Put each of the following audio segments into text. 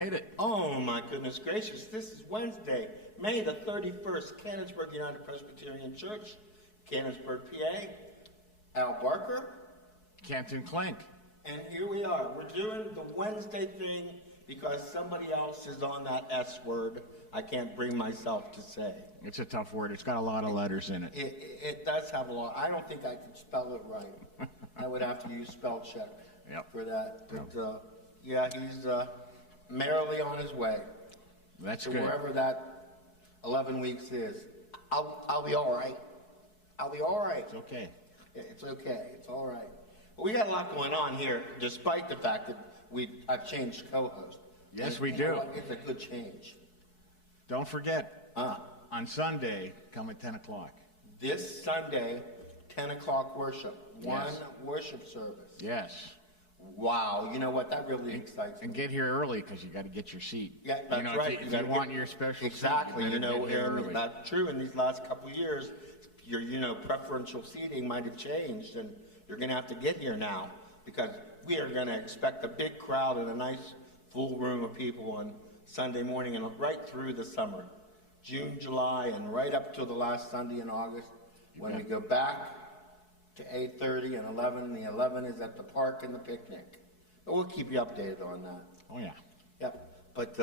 Made it. Oh my goodness gracious, this is Wednesday, May the 31st, Canonsburg United Presbyterian Church, Canonsburg, PA. Al Barker. Kenton Clink. And here we are. We're doing the Wednesday thing because somebody else is on that S word I can't bring myself to say. It's a tough word. It's got a lot of letters in it. It does have a lot. I don't think I could spell it right. I would have to use spell check for that. But yeah, he's merrily on his way. That's to good. Wherever that 11 weeks is. I'll be all right. I'll be all right. It's okay. It's okay. It's all right. But we got a lot going on here, despite the fact that I've changed co-host. Yes, we do. It's a good change. Don't forget, on Sunday, come at 10 o'clock. This Sunday, 10 o'clock worship. Yes. One worship service. Yes. Wow, you know what? That really excites me. And get here early because you got to get your seat. Yeah, that's right. If you want your special exactly. seat, And that's true. In these last couple of years, your preferential seating might have changed, and you're going to have to get here now because we are going to expect a big crowd and a nice full room of people on Sunday morning and right through the summer, June, July, and right up to the last Sunday in August when we go back to 8:30 and 11, and the 11 is at the park and the picnic. But we'll keep you updated on that. Oh, yeah. Yep. But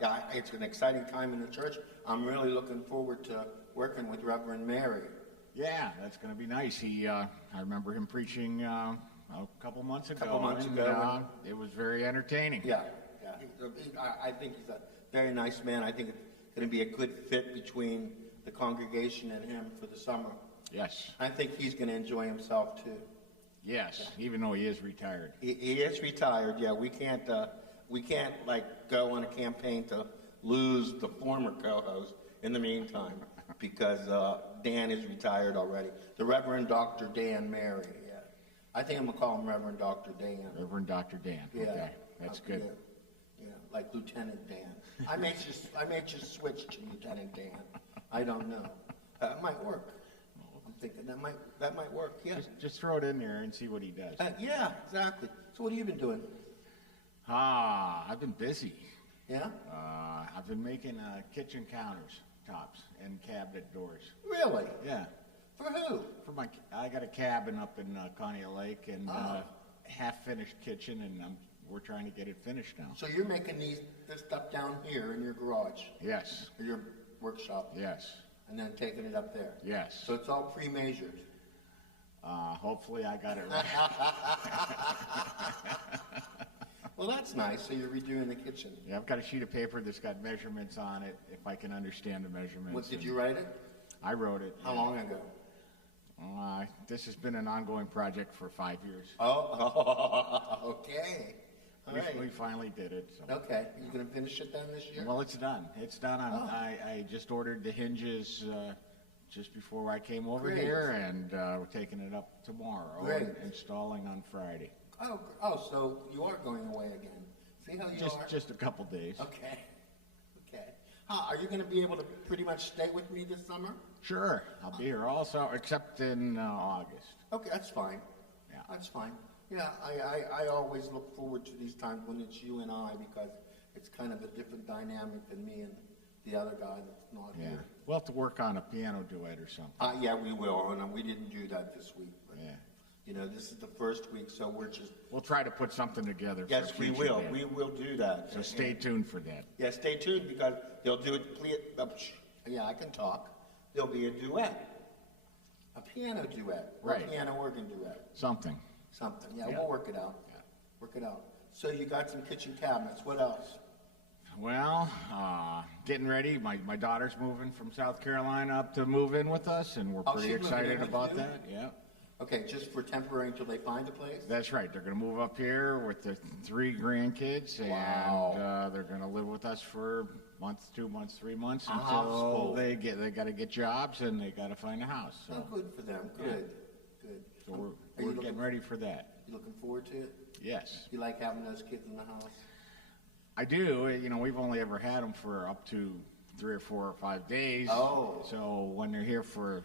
yeah, it's an exciting time in the church. I'm really looking forward to working with Reverend Mary. Yeah, that's going to be nice. I remember him preaching a couple months ago. It was very entertaining. Yeah. I think he's a very nice man. I think it's going to be a good fit between the congregation and him for the summer. Yes. I think he's going to enjoy himself too. Yes, even though he is retired. He is retired. Yeah, we can't like go on a campaign to lose the former co-host in the meantime because Dan is retired already. The Reverend Dr. Dan Mary. Yeah, I think I'm gonna call him Reverend Dr. Dan. Reverend Dr. Dan. Yeah, okay, that's good. Yeah, like Lieutenant Dan. I may just switch to Lieutenant Dan. I don't know. It might work. I'm thinking that might work. Yeah. Just throw it in there and see what he does. Yeah, exactly. So what have you been doing? I've been busy. Yeah. I've been making kitchen counters tops and cabinet doors. Really? Yeah. For who? I got a cabin up in Conneaut Lake and half-finished kitchen, and we're trying to get it finished now. So you're making this stuff down here in your garage? Yes. Or your workshop? Yes. And then taking it up there? Yes. So it's all pre-measured? Hopefully I got it right. Well, that's nice. So you're redoing the kitchen? Yeah, I've got a sheet of paper that's got measurements on it, if I can understand the measurements. What, did you write it? I wrote it. How long ago? This has been an ongoing project for 5 years. Oh, okay. We finally did it. So. Okay. You going to finish it then this year? Well, it's done. It's done. I just ordered the hinges just before I came over here, and we're taking it up tomorrow and installing on Friday. Oh, so you are going away again. See how you are? Just a couple days. Okay. Are you going to be able to pretty much stay with me this summer? Sure. I'll be here also, except in August. Okay, that's fine. Yeah. That's fine. Yeah, I always look forward to these times when it's you and I because it's kind of a different dynamic than me and the other guy that's not here. We'll have to work on a piano duet or something. Yeah, we will. And we didn't do that this week. But, yeah. This is the first week, so we'll try to put something together. Yes, we will. Day. We will do that. So stay tuned for that. Yeah, stay tuned because they'll do it. Yeah, I can talk. There'll be a duet, a piano duet, or a piano organ duet. Something. Yeah, we'll work it out. Yeah. Work it out. So you got some kitchen cabinets. What else? Well, getting ready. My daughter's moving from South Carolina up to move in with us, and we're pretty excited about that. Yeah. Okay, just for temporary until they find a place? That's right. They're going to move up here with the 3 grandkids, and they're going to live with us for a month, 2 months, 3 months until they got to get jobs and they got to find a house. So. Oh, good for them. Good. So we're getting ready for that. You looking forward to it? Yes. You like having those kids in the house? I do. We've only ever had them for up to 3 or 4 or 5 days. Oh. So when they're here for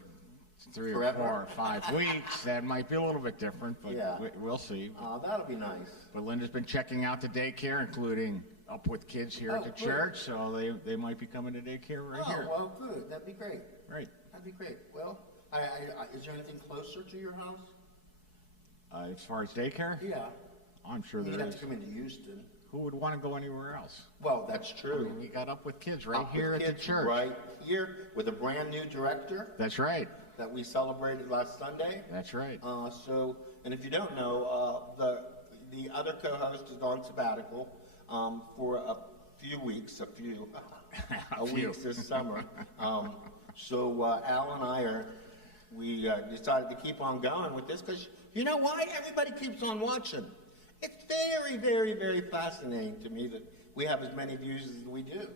3 Forever. or 4 or 5 weeks, that might be a little bit different, but we'll see. That'll be nice. But Linda's been checking out the daycare, including up with kids here at the church, so they might be coming to daycare right here. Oh, well, good. That'd be great. Right. That'd be great. Well, is there anything closer to your house? As far as daycare? Yeah. I'm sure there You'd have is. to come into Houston. Who would want to go anywhere else? Well, that's I trure. mean, we got up with kids right Up here with at the kids church. Right here with a brand new director That's right. that we celebrated last Sunday. That's right. And if you don't know, the other co-host is on sabbatical for a few weeks, weeks this summer. Al and I we decided to keep on going with this because you know why? Everybody keeps on watching. It's very, very, very fascinating to me that we have as many views as we do.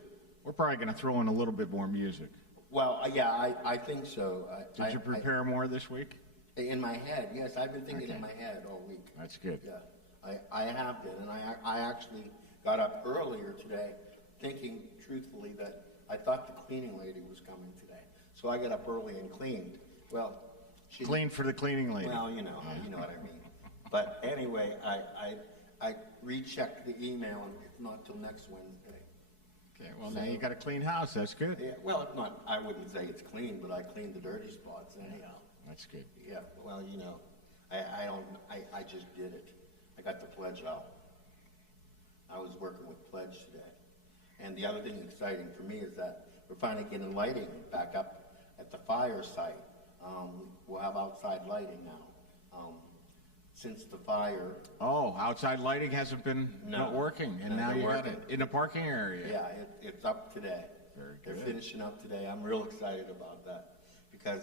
We're probably going to throw in a little bit more music. Well, I think so. Did you prepare more this week? In my head, yes. I've been thinking in my head all week. That's good. Yeah, I have been. And I actually got up earlier today thinking truthfully that I thought the cleaning lady was coming today. So I got up early and cleaned. Well, Clean for the cleaning lady. Well, you know what I mean. But anyway, I rechecked the email, and it's not till next Wednesday. Okay, well, now you got a clean house. That's good. Yeah, well, it's not. I wouldn't say it's clean, but I cleaned the dirty spots anyhow. That's good. Yeah. Well, I just did it. I got the pledge out. I was working with pledge today, and the other thing exciting for me is that we're finally getting lighting back up at the fire site. We'll have outside lighting now. Since the fire. Oh, outside lighting hasn't been not working, and now you got it in the parking area. Yeah, it's up today. Very good. They're finishing up today. I'm real excited about that because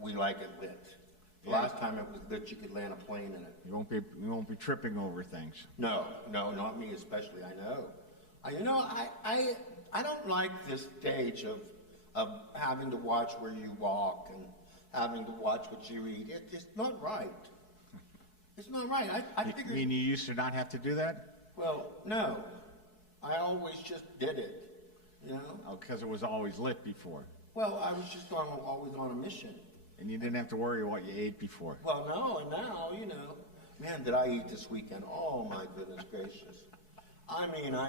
we like it lit. The last time it was lit, you could land a plane in it. You won't be tripping over things. No, not me especially. I know. I don't like this stage of having to watch where you walk and having to watch what you eat. It's not right. It's not right. I figured. You mean you used to not have to do that? Well, no. I always just did it, you know? Oh, because it was always lit before. Well, I was just always on a mission. And you didn't have to worry what you ate before. Well, no, and now, man, did I eat this weekend? Oh, my goodness gracious. I mean, I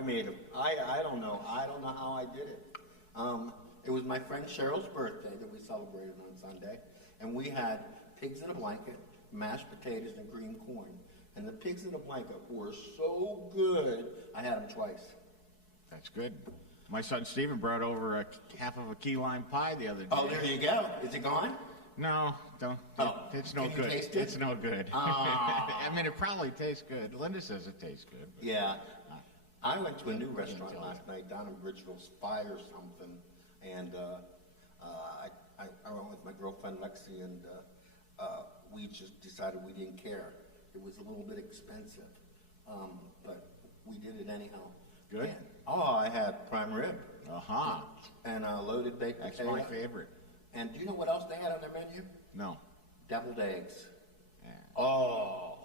don't know how I did it. It was my friend Cheryl's birthday that we celebrated on Sunday, and we had pigs in a blanket, mashed potatoes, and green corn. And the pigs in a blanket were so good, I had them twice. That's good. My son Stephen brought over half of a key lime pie the other day. Oh, there you go. Is it gone? No, don't. It's no good. Taste it? It's no good. I mean, it probably tastes good. Linda says it tastes good. Yeah. I went to a new restaurant last night down in Bridgeville, Spy or something, and I went with my girlfriend Lexi, and we just decided we didn't care. It was a little bit expensive, but we did it anyhow. Good. And, I had prime rib. Uh-huh. And loaded baked potato. That's my favorite. And do you know what else they had on their menu? No. Deviled eggs. Yeah. Oh,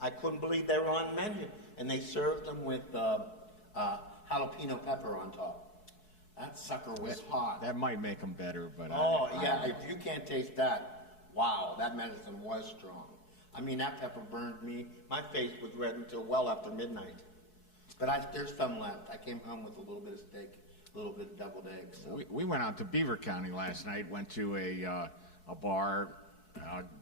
I couldn't believe they were on the menu. And they served them with jalapeno pepper on top. That sucker was hot. That might make them better, but... If you can't taste that, wow, that medicine was strong. I mean, that pepper burned me. My face was red until well after midnight. But there's some left. I came home with a little bit of steak, a little bit of deviled eggs. So. We went out to Beaver County last night, went to a bar,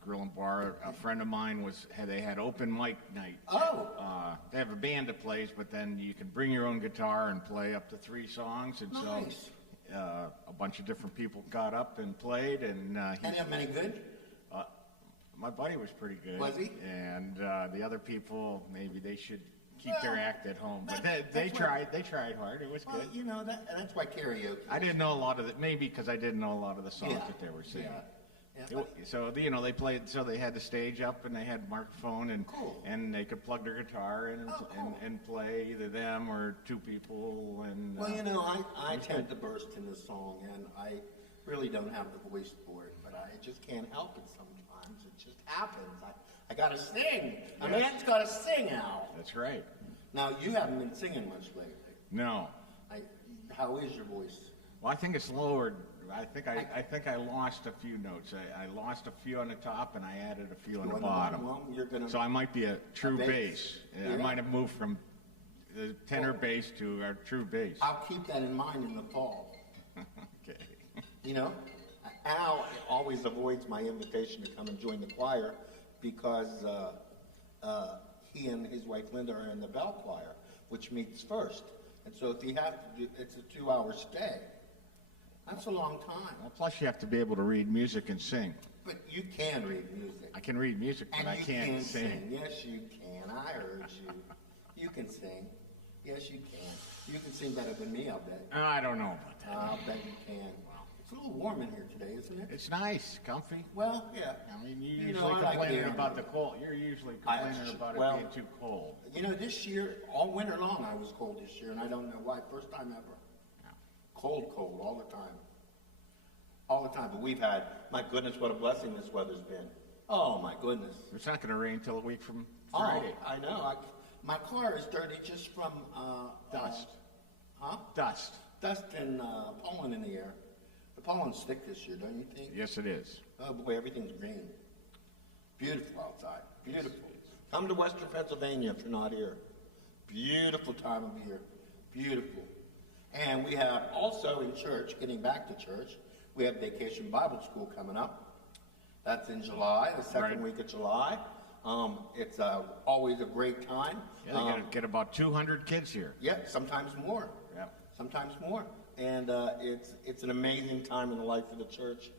grill and bar. A friend of mine they had open mic night. Oh. They have a band that plays, but then you can bring your own guitar and play up to 3 songs. And nice. So a bunch of different people got up and played. And any of them any good? My buddy was pretty good. Was he? And the other people, maybe they should keep their act at home. But they tried hard. It was good. You know, that's why karaoke. I didn't know a lot of it, maybe because I didn't know a lot of the songs that they were singing. Yeah. So they played. So they had the stage up and they had microphone and they could plug their guitar in and play either them or 2 people. And well, I tend to burst into song, and I really don't have the voice for it, but I just can't help it sometimes. It just happens. I gotta sing. A man's gotta sing, Al. That's right. Now you haven't been singing much lately. No. How is your voice? Well, I think it's lowered. I think I lost a few notes. I lost a few on the top and I added a few on the bottom. Well, so I might be a true bass. I might have moved from the tenor bass to our true bass. I'll keep that in mind in the fall. Okay. You know, Al always avoids my invitation to come and join the choir because he and his wife Linda are in the bell choir, which meets first. And so if you have to do, it's a 2-hour stay. That's a long time. Well, plus you have to be able to read music and sing. But you can read music. I can read music, but And I you can't can sing. Yes, you can. I heard you. You can sing. Yes, you can. You can sing better than me, I'll bet. I don't know about that. I'll bet you can. It's a little warm in here today, isn't it? It's nice, comfy. Well, yeah. I mean, You you're know, usually I like complaining being about the warm. cold. You're usually complaining about well, it being too cold. You know, this year, all winter long, I was cold this year, and I don't know why. First time ever. Yeah. Cold, all the time. All the time. But we've had, my goodness, what a blessing this weather's been. Oh, my goodness. It's not going to rain till a week from Friday. Oh, I know. My car is dirty just from... Dust. Huh? Dust. Dust and pollen in the air. The pollen's thick this year, don't you think? Yes, it is. Oh boy, everything's green. Beautiful outside. Beautiful. Come to Western Pennsylvania if you're not here. Beautiful time of year. Beautiful. And we have also in church, getting back to church, we have Vacation Bible School coming up. That's in July, the second week of July. It's always a great time. Yeah, they get about 200 kids here. Yeah, sometimes more. Yeah. Sometimes more. And it's an amazing time in the life of the church.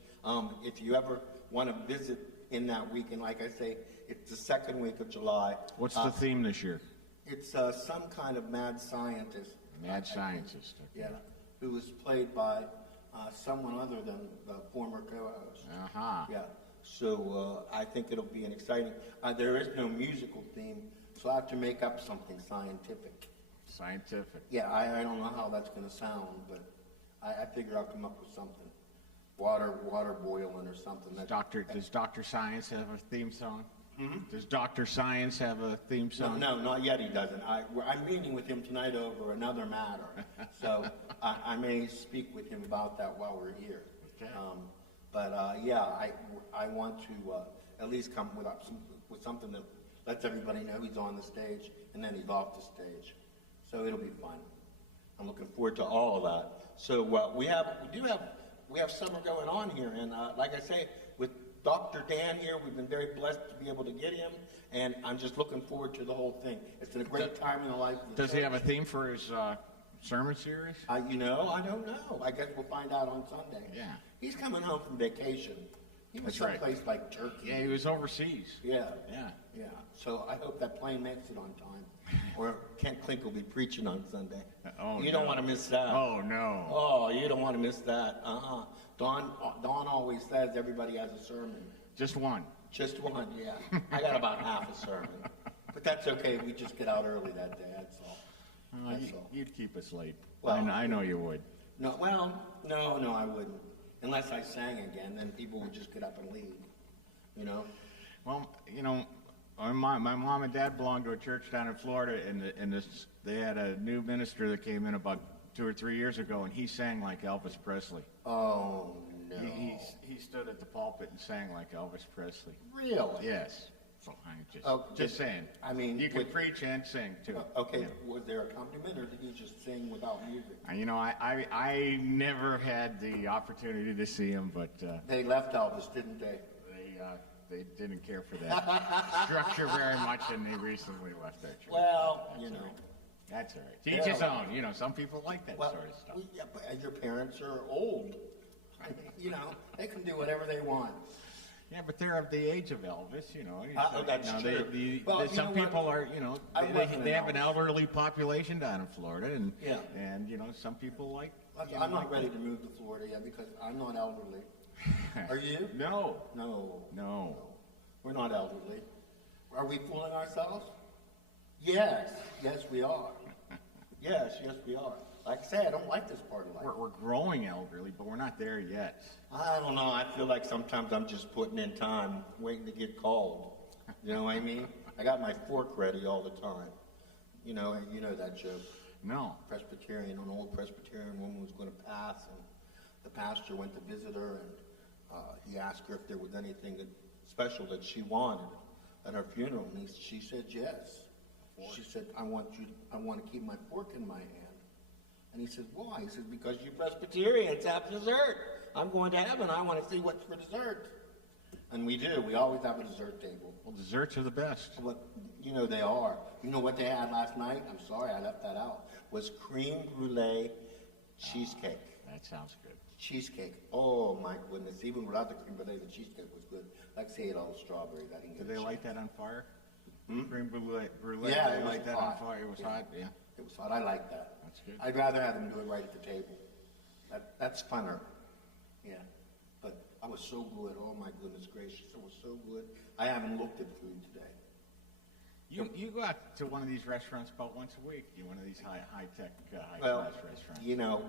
If you ever want to visit in that week, and like I say, it's the second week of July. What's the theme this year? It's some kind of mad scientist. Mad scientist. Yeah, who was played by someone other than the former co-host. Uh-huh. Yeah, so I think it'll be an exciting... there is no musical theme, so I have to make up something scientific. Scientific. Yeah, I don't know how that's going to sound, but I figure I'll come up with something. Water boiling or something. Does Dr. Science have a theme song? Mm-hmm. Does Dr. Science have a theme song? No, not yet he doesn't. I'm meeting with him tonight over another matter. So I may speak with him about that while we're here. Okay. Yeah, I want to at least come with something that lets everybody know he's on the stage and then he's off the stage. So it'll be fun. I'm looking forward to all of that. So we have summer going on here, and like I say, with Dr. Dan here, we've been very blessed to be able to get him, and I'm just looking forward to the whole thing. It's been a great time in the life of the Does he church. have a theme for his sermon series? I don't know. I guess we'll find out on Sunday. Yeah. He's coming home from vacation. He was That's right. someplace like Turkey. Yeah, he was overseas. Yeah. Yeah. Yeah. So I hope that plane makes it on time. Or Kent Klink will be preaching on Sunday. Oh, you don't want to miss that. Oh, no. Oh, you don't want to miss that. Dawn always says everybody has a sermon. Just one. Just one, yeah. I got about half a sermon. But that's okay. We just get out early that day. That's all. That's all. You'd keep us late. Well, I know you would. No, I wouldn't. Unless I sang again, then people would just get up and leave. You know? Well, my mom and dad belonged to a church down in Florida, and they had a new minister that came in about 2 or 3 years ago, and he sang like Elvis Presley. Oh, no. He stood at the pulpit and sang like Elvis Presley. Really? Yes. So I'm just saying. I mean, you can preach and sing too. Okay. Yeah. Was there a accompaniment, or did he just sing without music? I never had the opportunity to see him, but They left Elvis, didn't they? they didn't care for that structure very much, and they recently left that church. Well, That's you know. all right. That's all right. Teach his own. Some people like that Well, sort of stuff. yeah, but your parents are old. I mean, they can do whatever they want. Yeah, but they're of the age of Elvis, That's true. Well, some people are, they have an Elvis. elderly population down in Florida, and Yeah. and some people like. I'm not ready to move to Florida yet because I'm not elderly. Are you? No. No. We're not elderly. Are we fooling ourselves? Yes, we are. Yes, we are. Like I say, I don't like this part of life. We're growing elderly, but we're not there yet. I don't know. I feel like sometimes I'm just putting in time, waiting to get called. You know what I mean? I got my fork ready all the time. You know that joke. No. An old Presbyterian woman was going to pass, and the pastor went to visit her, and he asked her if there was anything special that she wanted at her funeral, and she said yes. She said, I want to keep my fork in my hand. And he said, why? He said, because you Presbyterians have dessert. I'm going to heaven. I want to see what's for dessert. And we do. We always have a dessert table. Well, desserts are the best. Well, you know they are. You know what they had last night? I'm sorry, I left that out. Was creme brulee cheesecake. That sounds good. Cheesecake. Oh my goodness! Even without the creme brulee, the cheesecake was good. Like say it all strawberries. I didn't Did get they light that on fire? Hmm? Creme brulee. Yeah, They it was light that hot. on fire. It was hot. Yeah. It was hot. I like that. That's good. I'd rather have them do it right at the table. That's funner. Yeah. But I was so good. Oh my goodness gracious! It was so good. I haven't looked at food today. You go out to one of these restaurants about once a week. You one of these high tech, high Well, class restaurants. you know,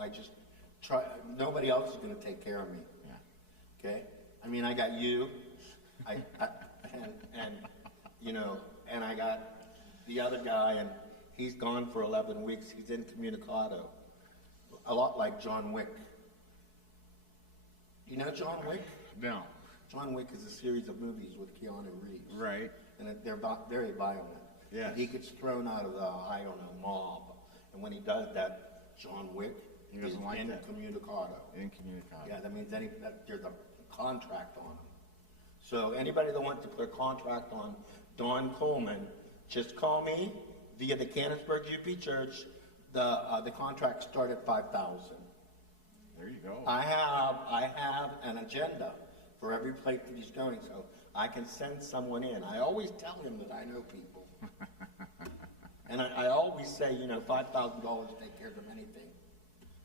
I just try. Nobody else is going to take care of me. Yeah. Okay. I mean, I got you, and you know, and I got the other guy, and he's gone for 11 weeks. He's incommunicado, a lot like John Wick. You know John Wick? No. John Wick is a series of movies with Keanu Reeves. Right. And they're very violent. Yes. He gets thrown out of the, I don't know, mob. And when he does that, John Wick He is doesn't like that. incommunicado. Incommunicado. Yeah, that means there's a contract on him. So anybody that wants to put a contract on Don Coleman, just call me via the Canonsburg UP Church. The contract start at $5,000. There you go. I have an agenda for every place that he's going, so I can send someone in. I always tell him that I know people. And I always say, you know, $5,000 take care of anything.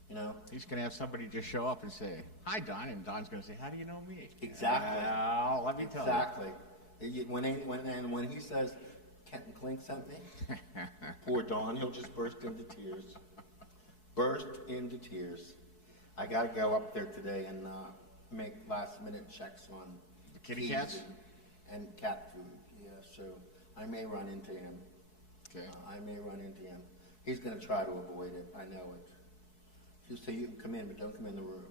You know? He's going to have somebody just show up and say, hi, Don, and Don's going to say, how do you know me? Exactly. Let me tell you. Exactly. When he says, Kenton Klink sent me, poor Don, he'll just burst into tears. Burst into tears. I got to go up there today and make last-minute checks on the kitty cats and cat food. Yeah, so I may run into him. Okay. I may run into him. He's going to try to avoid it. I know it. He'll say, you can come in, but don't come in the room.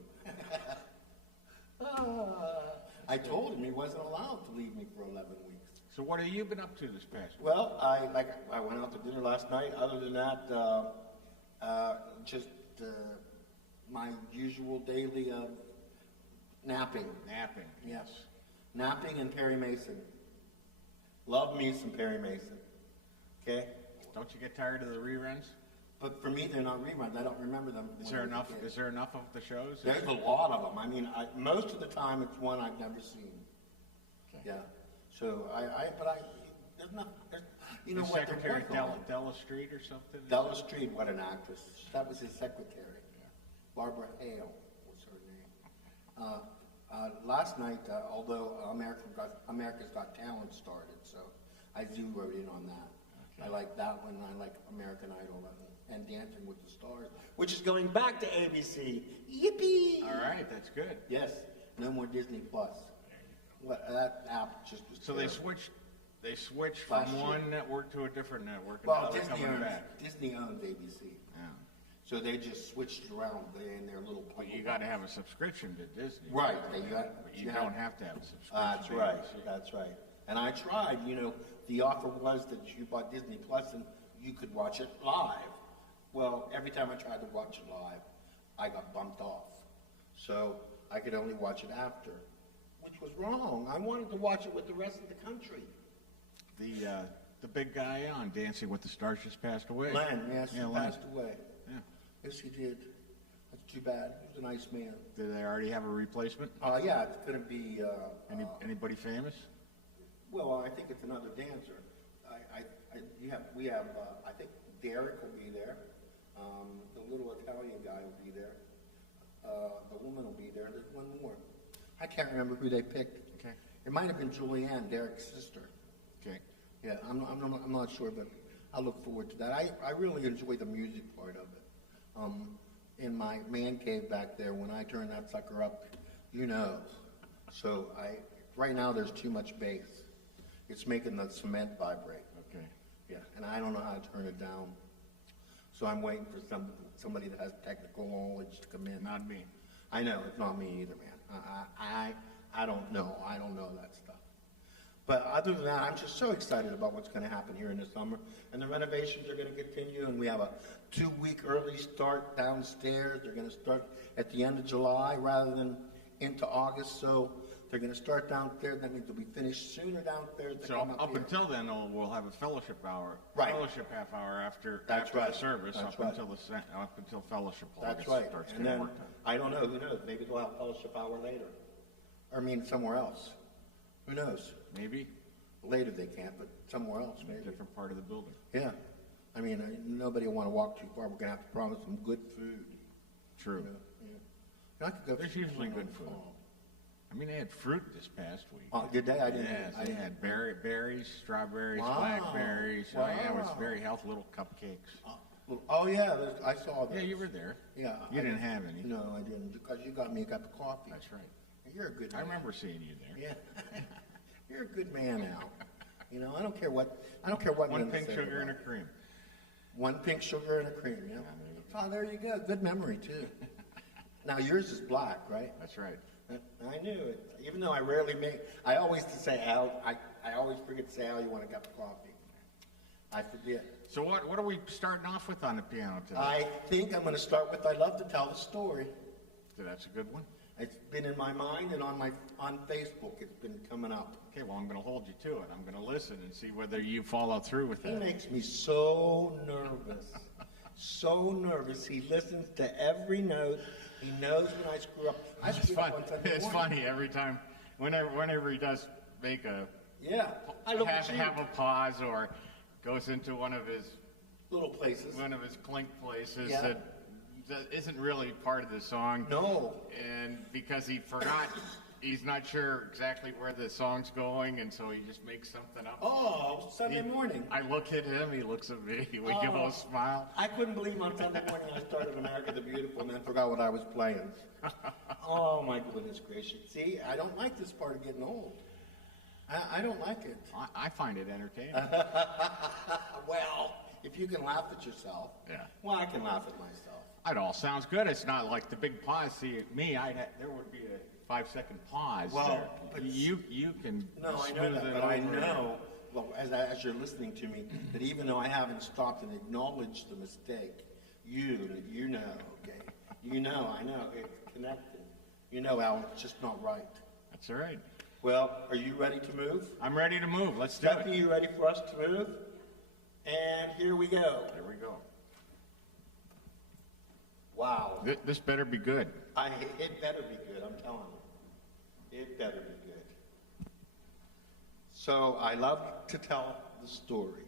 I told him he wasn't allowed to leave me for 11 weeks. So what have you been up to this past week? Well, I went out to dinner last night. Other than that, my usual daily napping. Napping. Yes. Napping and Perry Mason. Love me some Perry Mason. Okay? Don't you get tired of the reruns? But for me, they're not reruns. I don't remember them. Is there enough of the shows? There's a lot of them. I mean, most of the time it's one I've never seen. Okay. Yeah. So there's not, you know His what? secretary, Della Street or something? Della Street, what an actress. That was his secretary. Barbara Hale was her name. Last night, although America's Got Talent started, so I zeroed in on that. Okay. I like that one. I like American Idol and Dancing with the Stars, which is going back to ABC. Yippee! All right, that's good. Yes, no more Disney Plus. That app just was. So terrible. they switched from one network to a different network. And Well, now they're coming back. Disney owns ABC. Yeah. So they just switched it around in their little. But you got to have a subscription to Disney. Right. But you don't have to have a subscription. That's right. That's right. And I tried. You know, the offer was that you bought Disney Plus and you could watch it live. Well, every time I tried to watch it live, I got bumped off. So I could only watch it after, which was wrong. I wanted to watch it with the rest of the country. The big guy on Dancing with the Stars just passed away. Len, yes, he passed away. Yeah. Yes, he did. That's too bad. He was a nice man. Do they already have a replacement? Yeah, it's going to be... Anybody famous? Well, I think it's another dancer. We have, I think Derek will be there. The little Italian guy will be there. The woman will be there. There's one more. I can't remember who they picked. Okay. It might have been Julianne, Derek's sister. Okay. Yeah, I'm not sure, but I look forward to that. I really enjoy the music part of it. In my man cave back there, when I turn that sucker up, you know. So right now there's too much bass. It's making the cement vibrate. Okay. Yeah, and I don't know how to turn it down. So I'm waiting for somebody that has technical knowledge to come in. Not me. I know, it's not me either, man. I don't know. I don't know that stuff. But other than that, I'm just so excited about what's going to happen here in the summer. And the renovations are going to continue, and we have a 2-week early start downstairs. They're going to start at the end of July rather than into August. So they're going to start downstairs. That means they'll be finished sooner downstairs. So up until then, we'll have a fellowship hour, Right. fellowship half hour after That's after right. the service, That's up right. until fellowship. That's August right. starts And getting then, work done. I don't know, who knows? Maybe they'll have fellowship hour later. Or I mean, somewhere else. Who knows? Maybe Later they can't, but somewhere else a maybe. different part of the building. Yeah. I mean, nobody will want to walk too far. We're going to have to promise them good food. True. Yeah. I could go There's for usually one good on food. fall. I mean, they had fruit this past week. Oh, did they? I didn't. Yes, I they didn't. had berries, strawberries, Wow. blackberries. Oh, yeah, it was Wow. very healthy, little cupcakes. Oh yeah, I saw that. Yeah, you were there. Yeah. You I didn't have any. No, I didn't, because you got me a cup of coffee. That's right. You're a good I man. remember seeing you there. Yeah. You're a good man, Al. You know, I don't care what One men pink say sugar and a about it. cream. One pink sugar and a cream, yeah. Oh, there you go. Good memory, too. Now, yours is black, right? That's right. I knew it. Even though I rarely make, I always say, Al, I always forget to say, Al, you want a cup of coffee? I forget. So what are we starting off with on the piano today? I think I'm going to start with I love to tell the story. So that's a good one. It's been in my mind and on Facebook. It's been coming up. Okay, well, I'm going to hold you to it. I'm going to listen and see whether you follow through with He that. makes me so nervous. So nervous. He listens to every note. He knows when I screw up. I It's screwed up fun. on Sunday It's morning. funny every time, whenever he does make Yeah. I look at you. have a pause or goes into one of his Little places. clink places Yeah. that isn't really part of the song. No. And because he forgot, he's not sure exactly where the song's going, and so he just makes something up. Oh, Sunday morning. I look at him, he looks at me, we give him a smile. I couldn't believe on Sunday morning I started America the Beautiful and then forgot what I was playing. Oh, my goodness gracious. See, I don't like this part of getting old. I don't like it. I find it entertaining. Well, if you can laugh at yourself. Yeah. Well, I can laugh at myself. It all sounds good. It's not like the big pause. See, there would be a 5-second pause Well, there. but You can No, I know smooth that, it but I over. know, well, as you're listening to me, that even though I haven't stopped and acknowledged the mistake, you know, okay? You know, I know, it's connected. You know, Alan, it's just not right. That's all right. Well, are you ready to move? I'm ready to move. Let's do Stephanie, it. you ready for us to move? And here we go. There we go. Wow. This better be good. It better be good, I'm telling you. It better be good. So I love to tell the story.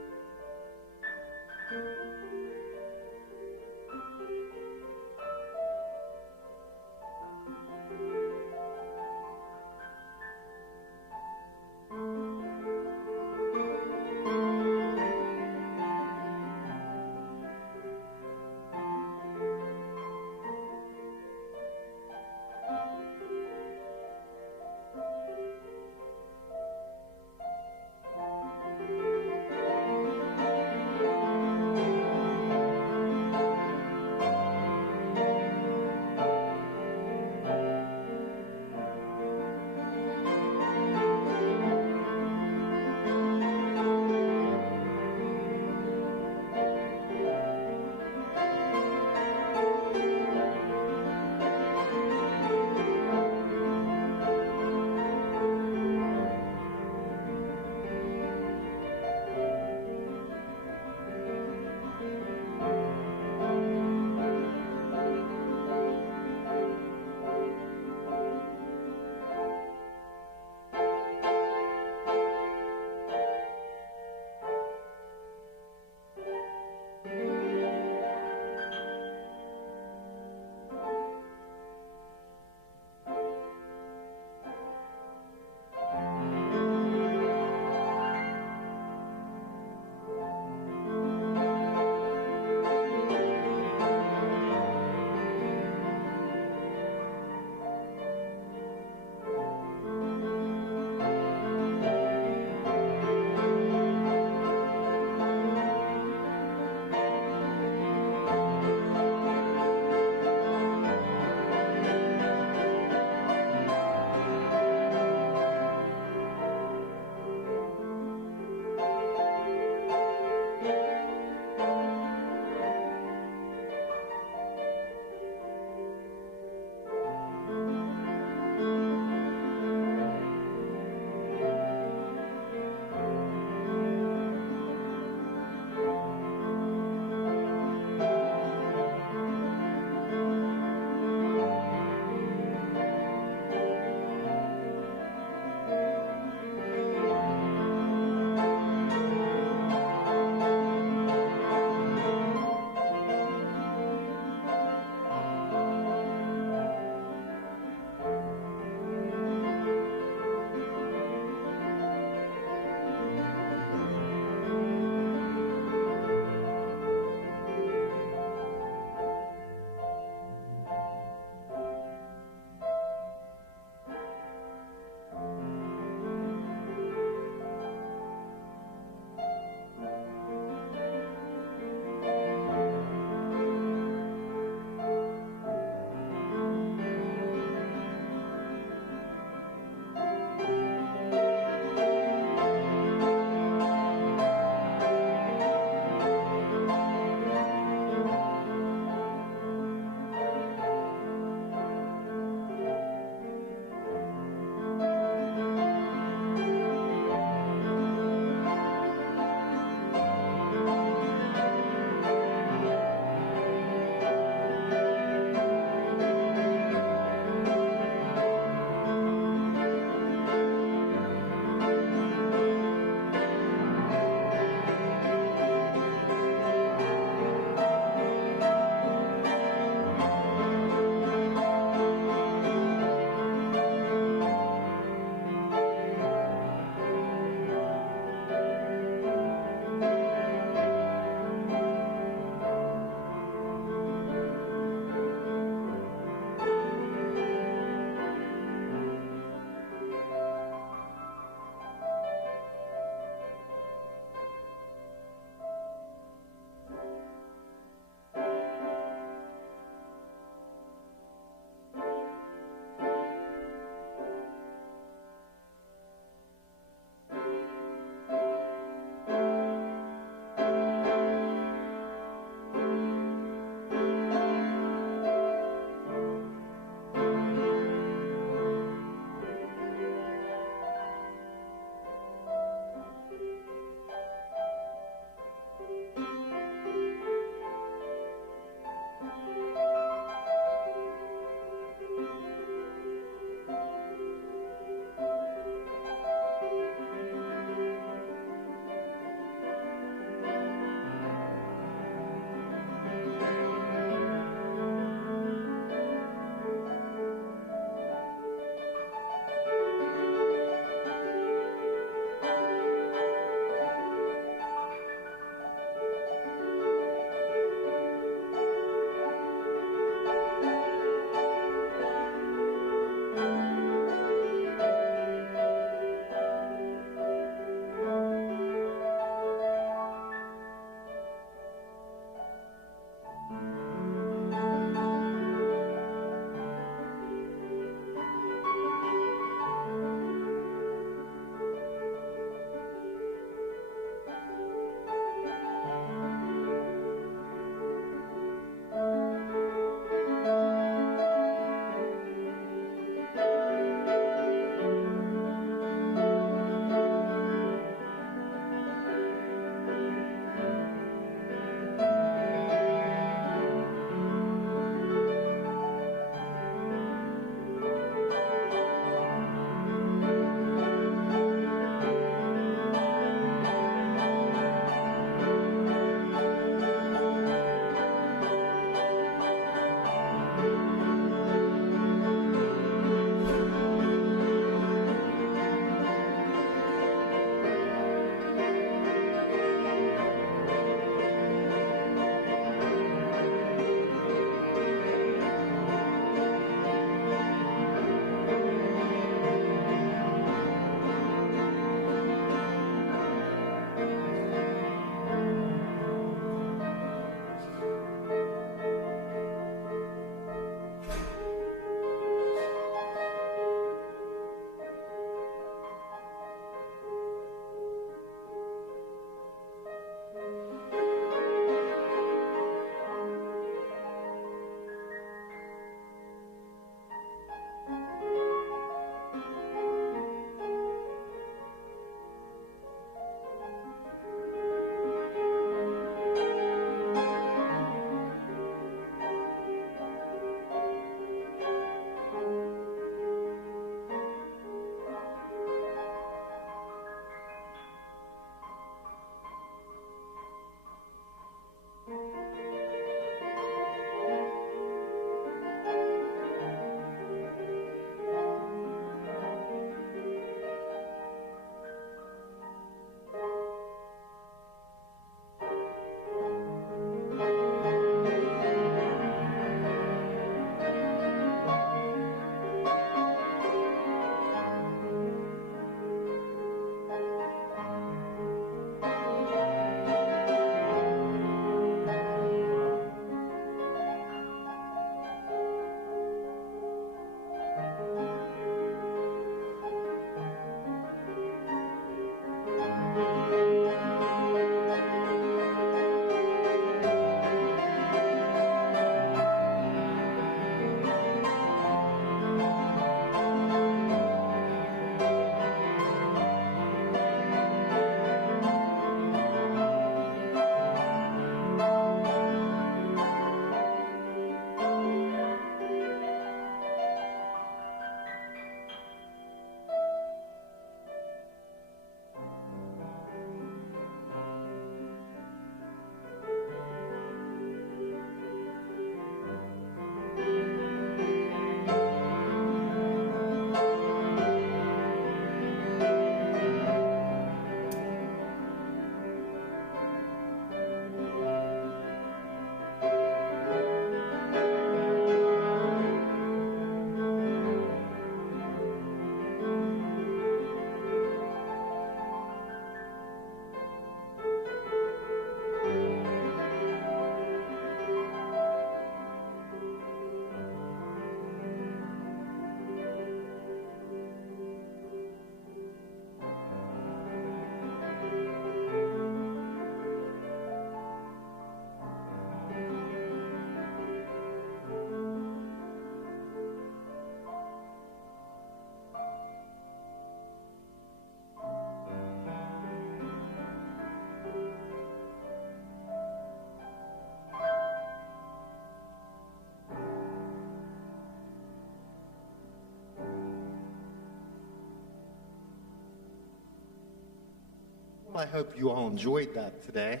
Well, I hope you all enjoyed that today.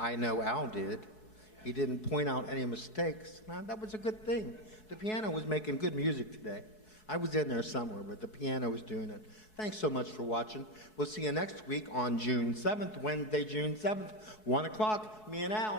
I know Al did. He didn't point out any mistakes. Now, that was a good thing. The piano was making good music today. I was in there somewhere, but the piano was doing it. Thanks so much for watching. We'll see you next week on June 7th, Wednesday, June 7th, 1 o'clock. Me and Al.